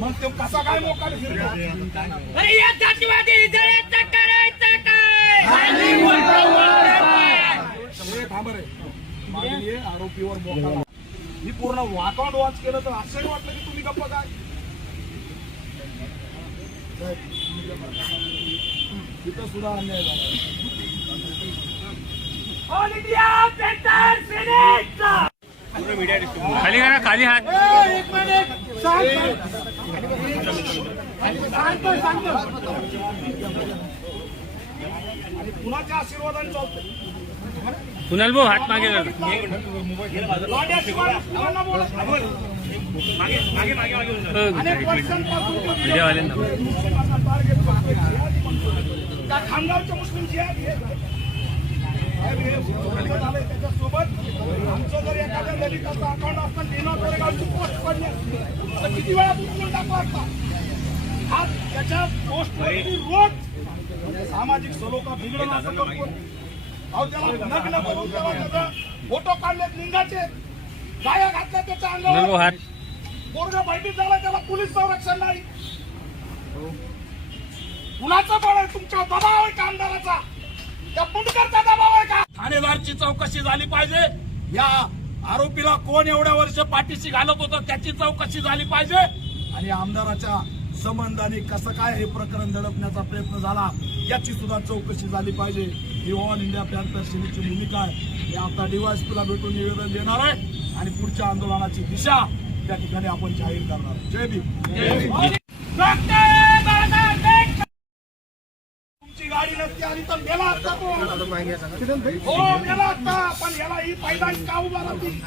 मग तो कसा काय मोका फिरतो? अरे या जातीवादी जळायचं करायचं काय? थांब रे. मागे ये, आरोपीवर मोका. मी पूर्ण वाकॉट वॉच केलं तर असंही वाटलं की तुम्ही गप्प काय? तिथं सुद्धा अन्याय झाला. ऑल इंडिया खाली करा खाली हात. कुणाच्या आशीर्वादाने कुणाल भाऊ हात मागे करा लाड्याशिवाय मुस्लिम जिहाद आहे. त्याच्यासोबत एखाद्या दलिताचं अकाउंट असतं डेना तोडेगावची पोस्ट पडली असती तर किती वेळा असता हा त्याच्या पोस्ट रोज सामाजिक सलोखा बिघडून असं करतो. अहो त्याला नग्न करून त्याचा फोटो काढलेत लिंगाचे गाया घातल्या त्याच्या अंगावर. पोरगा बैठीत झाला त्याला पोलीस संरक्षण नाही. कुणाचा बळ आहे तुमच्या? दबाव आहे का आमदाराचा? त्या पुंडकरचा दबाव आहे का? ठाणेदारची चौकशी झाली पाहिजे. या आरोपीला कोण एवढ्या वर्ष पाठीशी घालत होतं त्याची चौकशी झाली पाहिजे. आणि आमदाराच्या संबंधाने कसं काय हे प्रकरण दडपण्याचा प्रयत्न झाला याची सुद्धा चौकशी झाली पाहिजे. ही ऑल इंडिया पॅन्थर सेनेची भूमिका आहे. हे आता डीवायसपीला भेटून निवेदन देणार आहे. आणि पुढच्या आंदोलनाची दिशा त्या ठिकाणी आपण जाहीर करणार. जय भीम. असती आली तर मेला असता तो. हो मेला असता. पण याला ही पैदाश का उभा राहती